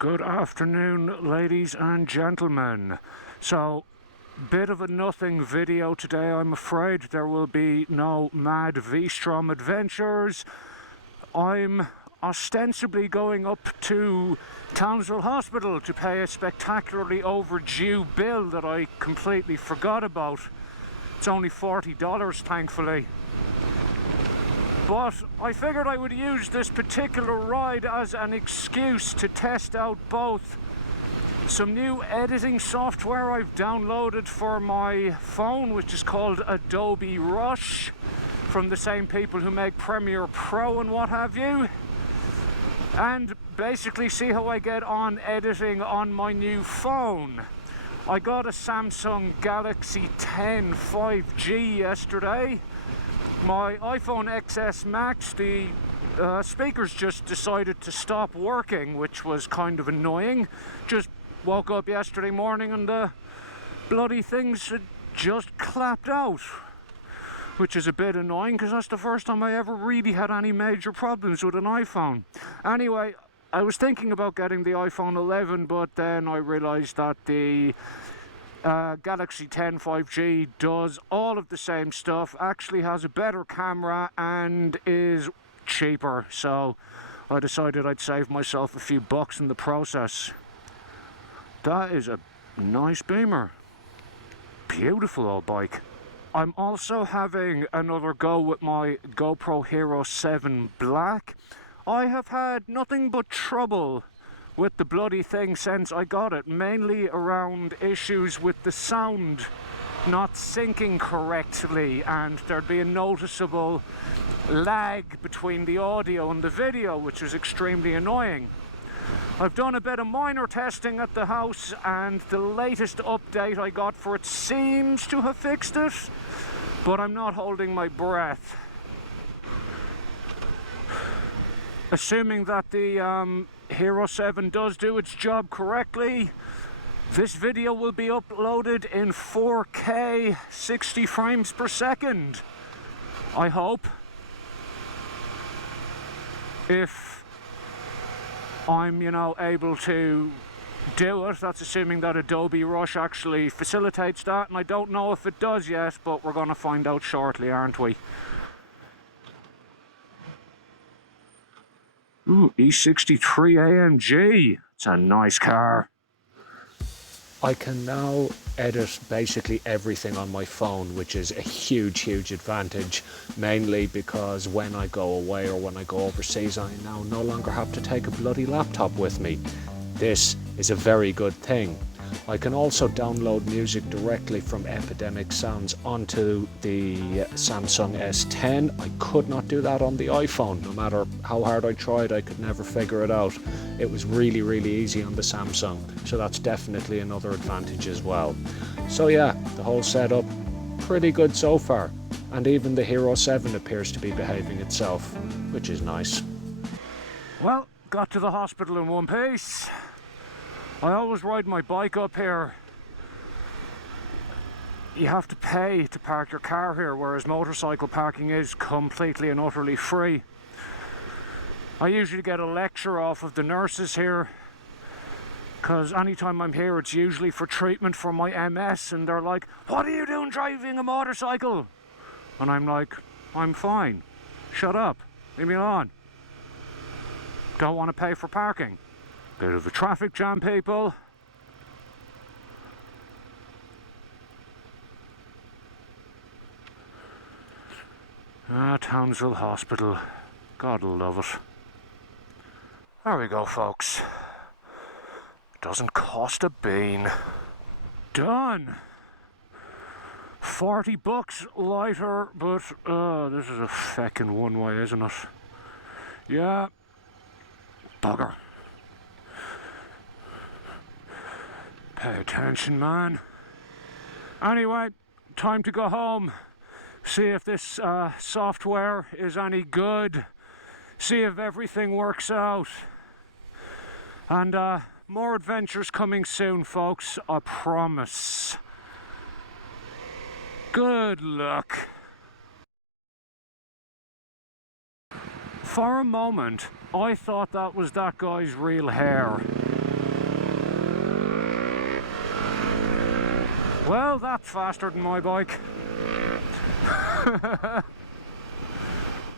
Good afternoon, ladies and gentlemen. So, bit of a nothing video today, I'm afraid. There will be no mad V-Strom adventures. I'm ostensibly going up to Townsville Hospital to pay a spectacularly overdue bill that I completely forgot about. It's only $40, thankfully. But I figured I would use this particular ride as an excuse to test out both some new editing software I've downloaded for my phone, which is called Adobe Rush, from the same people who make Premiere Pro and what have you, and basically see how I get on editing on my new phone. I got a Samsung Galaxy 10 5G yesterday. My iPhone XS Max, the speakers just decided to stop working, which was kind of annoying. Just woke up yesterday morning and the bloody things had just clapped out, which is a bit annoying because that's the first time I ever really had any major problems with an iPhone. Anyway, I was thinking about getting the iPhone 11, but then I realized that the Galaxy 10 5G does all of the same stuff, actually has a better camera and is cheaper, so I decided I'd save myself a few bucks in the process. That is a nice Beamer. Beautiful old bike. I'm also having another go with my GoPro Hero 7 Black. I have had nothing but trouble with the bloody thing since I got it, mainly around issues with the sound not syncing correctly, and there'd be a noticeable lag between the audio and the video, which was extremely annoying. I've done a bit of minor testing at the house, and the latest update I got for it seems to have fixed it, but I'm not holding my breath. Assuming that the Hero 7 does do its job correctly, this video will be uploaded in 4K 60 frames per second, I hope. If I'm, able to do it. That's assuming that Adobe Rush actually facilitates that, and I don't know if it does yet, but we're going to find out shortly, aren't we? Ooh, E63 AMG. It's a nice car. I can now edit basically everything on my phone, which is a huge advantage, mainly because when I go away or when I go overseas, I now no longer have to take a bloody laptop with me. This is a very good thing. I can also download music directly from Epidemic Sounds onto the Samsung S10. I could not do that on the iPhone. No matter how hard I tried, I could never figure it out. It was really easy on the Samsung, so that's definitely another advantage as well. So yeah, the whole setup, pretty good so far. And even the Hero 7 appears to be behaving itself, which is nice. Well, got to the hospital in one piece. I always ride my bike up here. You have to pay to park your car here, whereas motorcycle parking is completely and utterly free. I usually get a lecture off of the nurses here, because anytime I'm here it's usually for treatment for my MS, and they're like, "What are you doing driving a motorcycle?" And I'm like, "I'm fine. Shut up. Leave me alone. Don't want to pay for parking." Bit of a traffic jam, people. Townsville Hospital. God love it. There we go, folks. Doesn't cost a bean. Done. 40 bucks lighter, but this is a feckin' one-way, isn't it? Yeah. Bugger. Pay attention, man. Anyway, time to go home. See if this software is any good. See if everything works out. And more adventures coming soon, folks. I promise. Good luck. For a moment, I thought that was that guy's real hair. Well, that's faster than my bike.